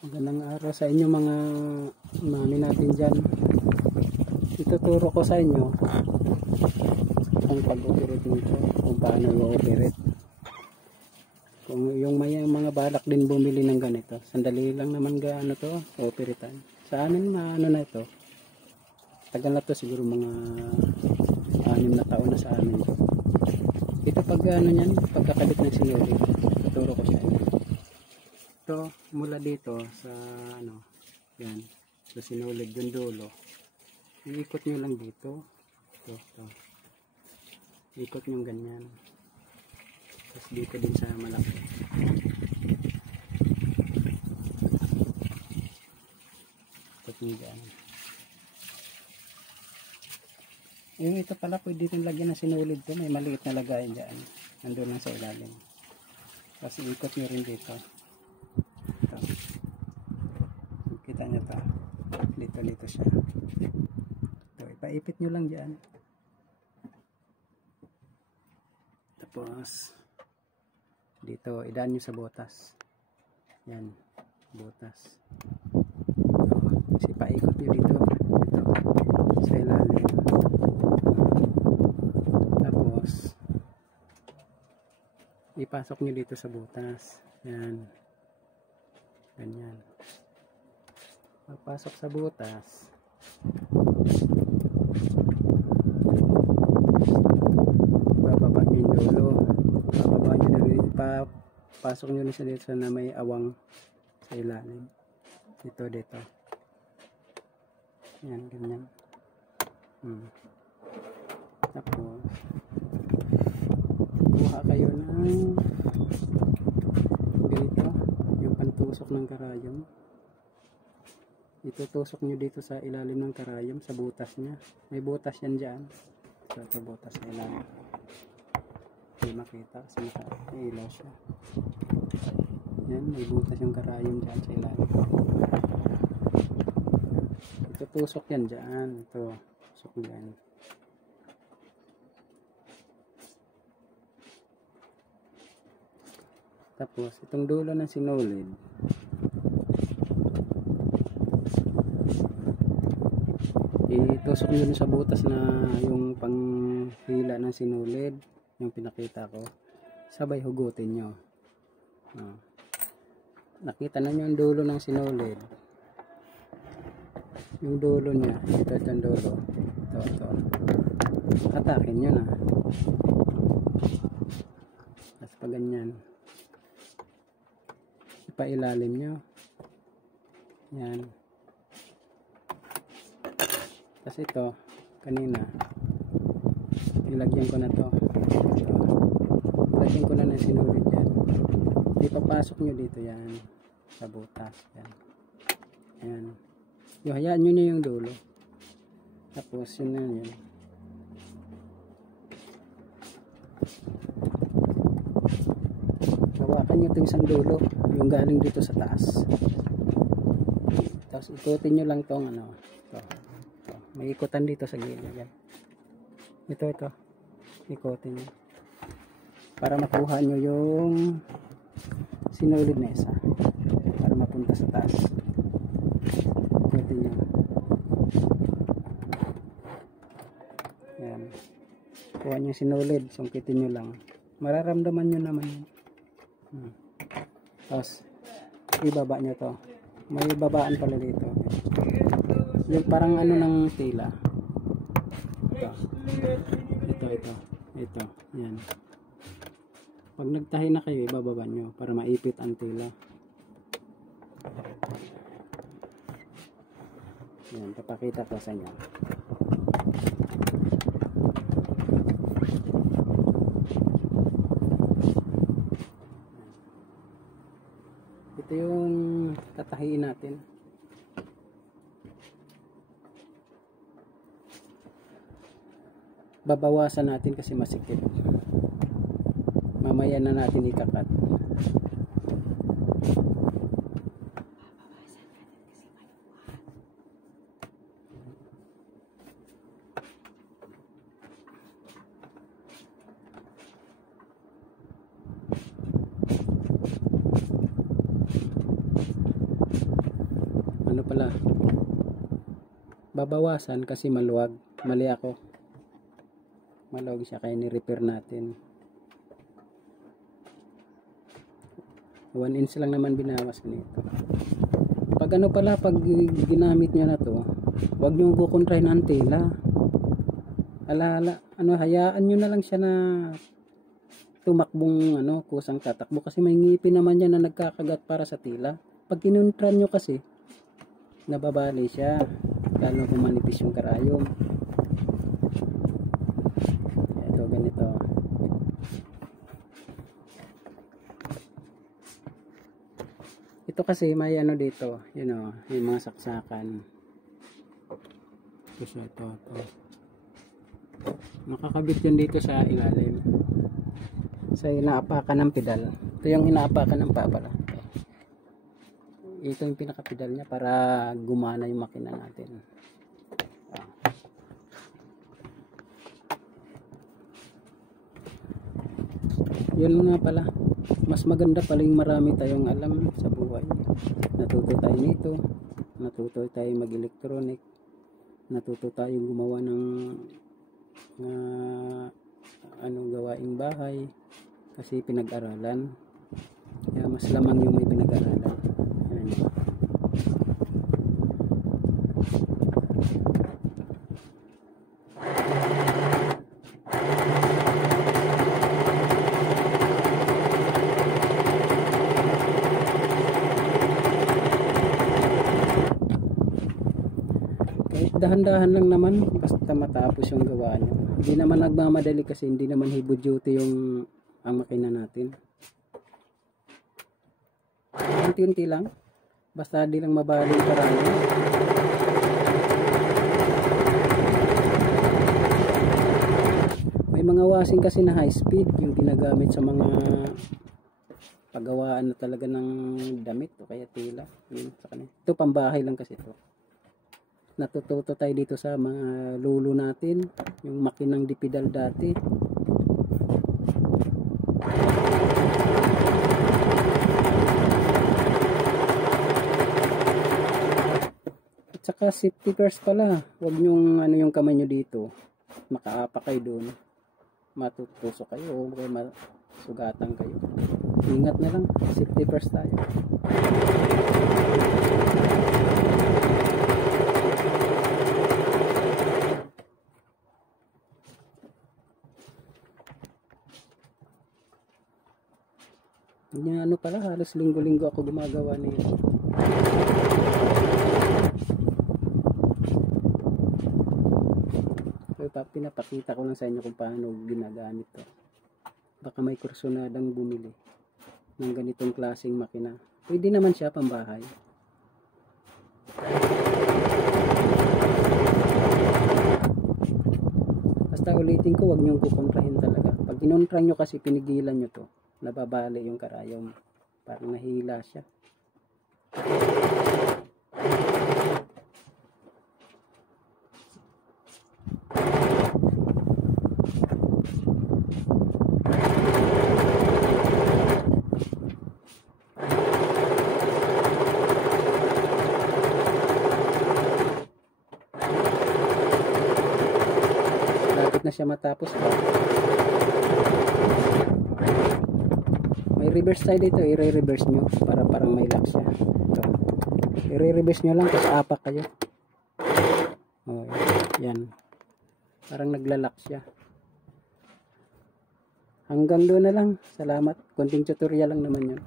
Magandang araw sa inyo mga mami natin dyan. Ituturo ko sa inyo kung pag-operate nito, kung paano i-operate. Kung yung may mga balak din bumili ng ganito, sandali lang naman gaano to, operatean. Sa amin na ano na ito, tagal na to, siguro mga 6 na taon na sa amin to. Ito pag ano yan, pagkakabit ng sinuli, ituturo ko sa inyo. Ito, mula dito sa ano, yan, sa sinulid yung dulo, iikot nyo lang dito, ito. Ikot nyo ganyan, tapos dito din sa malaki, ikot nyo dyan. Yung ito pala pwede rin lagyan ng sinulid to, may maliit na lagayan dyan, nandun lang sa ilalim, tapos ikot nyo rin dito. Kita nyo to, dito siya. Ito, ipaipit nyo lang dyan, tapos dito idaan nyo sa butas, yan, butas. Tapos ipaikot nyo dito sa ilalim, tapos ipasok nyo dito sa butas, yan, ganyan. Pagpasok sa butas, bababa nyo yung dulo, bababa nyo na rin, pasok nyo na siya dito na may awang sa ilalim, dito yan, ganyan. Tapos kuha kayo ng dito, yung pantusok ng karayom, itutusok nyo dito sa ilalim ng karayom, sa butas nya, may butas yan dyan, sa butas sa ilalim, hindi makita kasi may ilaw siya, yan, may butas yung karayom dyan sa ilalim, itutusok yan dyan, ito, tusok dyan. Tapos itong dulo ng sinulid, itusok nyo sa butas na yung panghila ng sinulid, yung pinakita ko, sabay hugutin nyo. Nakita na nyo yung dulo ng sinulid, yung dulo nya, ito yung dulo, ito, atakin nyo na, tapos pag ganyan, ipailalim nyo, yan. Tapos ito, kanina, ilagyan ko na to. Ilagyan ko na ng sinulid yan. Ipapasok nyo dito yan, sa butas. Yan. Ayan. Yung hayaan nyo na yung dulo. Tapos yun na yun. Hawakan nyo itong isang dulo, yung galing dito sa taas. Tapos ikutin nyo lang tong ano, ito. May ikutan dito sa gilid yan. Ito ikutin nyo para makuha nyo yung sinulid na isa, para mapunta sa taas. Ikutin nyo yan, kuha nyo yung sinulid, sungkitin nyo lang, mararamdaman nyo naman yun. Tapos ibaba nyo to, may babaan pala dito, yung parang ano ng tila, ito, yan. Pag nagtahi na kayo, ibababa nyo para maipit ang tila. Yan, papakita ko sa inyo. Ito yung tatahiin natin. Babawasan natin kasi masikip. Mamaya na natin ikakat. ano pala, babawasan kasi maluwag. Mali ako. Maluwag siya kaya ni-repair natin. 1 inch lang naman binawas nito. Pag ano pala, pag ginamit nyo na to, huwag nyo kukontrahin ang tela. Hayaan nyo na lang siya na tumakbong kusang tatakbo kasi may ngipin naman yan na nagkakagat para sa tela. Pag kinuntran nyo kasi, nababali siya. Lalo kung manipis yung karayom. Ito, ganito. Ito kasi may dito, yung mga saksakan. Ito. Nakakabit yan dito sa ilalim. Sa inaapakan ng pedal. Ito yung inaapakan ng paa pala. Ito yung pinaka-pedal niya para gumana yung makina natin. Yun nga pala. Mas maganda pala yung marami tayong alam sa buhay. Natuto tayo nito. Natuto tayo mag-electronic. Natuto tayo gumawa ng gawaing bahay. Kasi pinag-aralan. Kaya mas lamang yung may pinag-aralan. Ayan. Dahan-dahan lang naman basta matapos yung gawa nyo. Hindi naman nagmamadali kasi hindi naman heavy duty ang makina natin. Unti-unti lang. Basta di lang mabali yung karami. May mga washing kasi na high speed yung ginagamit sa mga paggawaan na talaga ng damit o kaya tela. Ito pambahay lang kasi ito. Natututo tayo dito sa mga lolo natin, yung makinang dipidal dati. At saka safety first pala, huwag nyong yung kamay nyo dito, makaapak kayo doon, matutusok kayo o masugatan kayo. Ingat na lang, safety first tayo. Pala, halos linggo-linggo ako gumagawa nito. So, pinapakita ko lang sa inyo kung paano ginagamit to. Baka may kursunadang bumili ng ganitong klaseng makina. Pwede naman siya pambahay. Basta ulitin ko, huwag niyong kukontrahin talaga. Pag kinontra nyo kasi pinigilan nyo to, nababali yung karayom. Parang nahila siya. Lapit na siya matapos ba? Reverse side ito, i-reverse nyo para parang may lock siya. Ito. I-reverse nyo lang tapos apak kayo. Oh, yan. Parang naglalak siya. Hanggang doon na lang. Salamat. Konting tutorial lang naman yun.